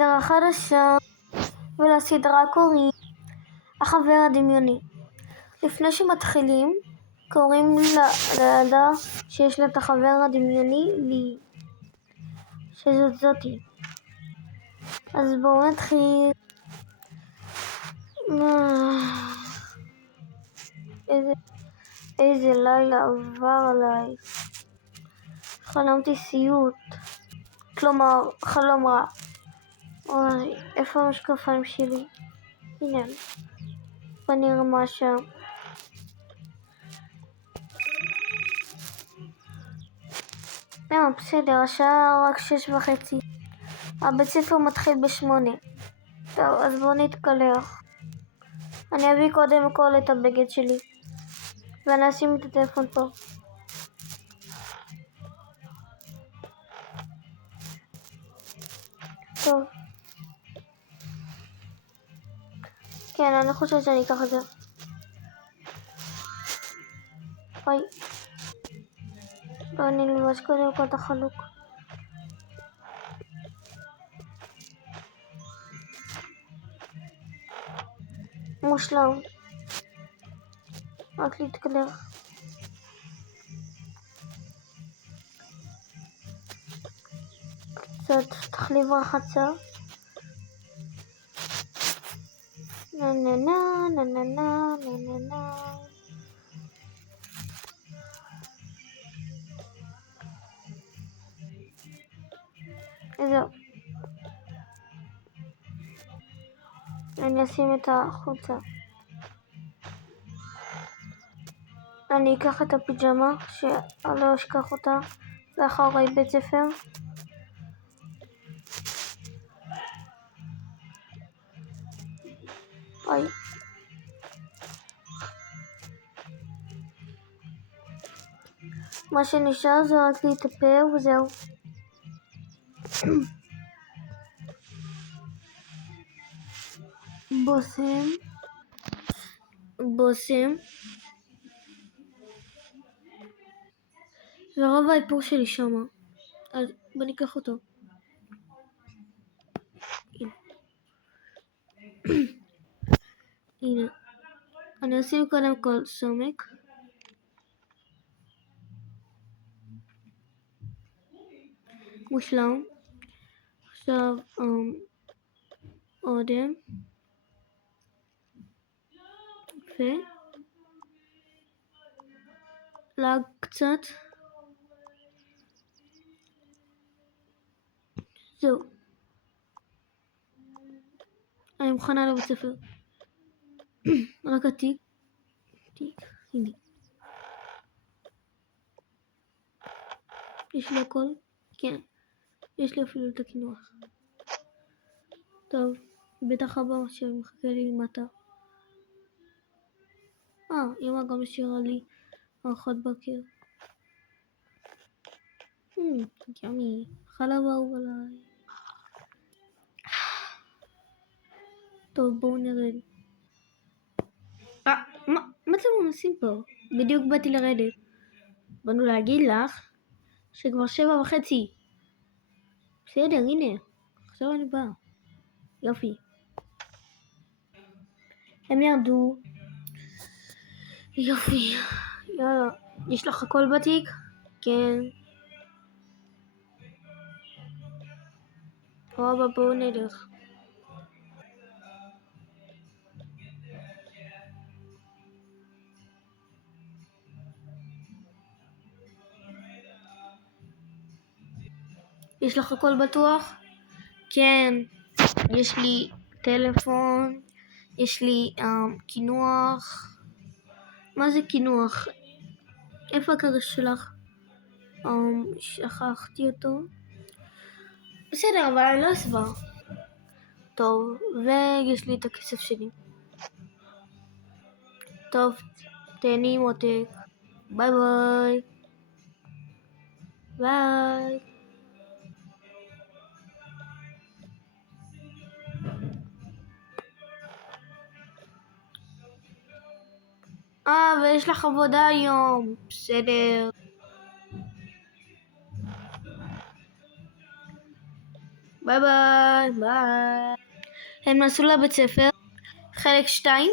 סדרה חדשה, ולסדרה קוראים החבר הדמיוני. לפני שמתחילים, קוראים לילדה שיש לה את החבר הדמיוני לי, שזאת זאתי. אז בואו נתחיל. איזה לילה עבר עליי. חלמתי סיוט, כלומר חלום רע. אוי, איפה המשקפיים שלי? הנה, בוא נראה מה שם. בסדר, השעה רק 6:30. הבית ספר מתחיל ב8. טוב, אז בואו נתקלח. אני אביא קודם כל את הבגד שלי, ואני אשים את הטלפון פה. טוב. כן, אני חושבת שאני אקח את זה. אוי. בואו נלבש קודם כל את החלוק. מושלם. רק להתקלח. קצת תחליף רחצה. נה נה נה נה נה נה נה נה. זהו. אני אשים את החולצה. אני אקח את הפיג'מה שאני לא אשכח אותה לאחרי בית ספר. אוי. מה שנשאר זה רק להתאפר וזהו. בושם. ורוב האיפור שלי שמה. אז בוא ניקח אותו. הנה. אני אשים קודם כל סומק. מושלם. עכשיו אודם. לג קצת. זהו. אני מוכנה לבית ספר. רק התיק. הנה. יש לי הכל? כן. יש לי אפילו את הקינוח. טוב. בטח הבא שמחכה לי למטה. אמא גם השאירה לי ארוחת בוקר. ימי. חלב אהוב עליי. טוב, בואו נרד. מה אתם עושים פה? בדיוק באתי לרדת. באנו להגיד לך שכבר 7:30. בסדר, הנה. עכשיו אני באה. יופי. הם ירדו. יופי. יאללה. יש לך הכל בתיק? כן. אבא, בואו נלך. יש לך הכל בטוח? כן. יש לי טלפון. יש לי קינוח. מה זה קינוח? איפה הכרטיס שלך? שכחתי אותו. בסדר, אבל אני לא אסבע. טוב, ויש לי את הכסף שלי. טוב, תהני מותק. ביי ביי. ביי. ויש לך עבודה היום. בסדר. ביי ביי. ביי. הם נסעו לבית ספר. חלק 2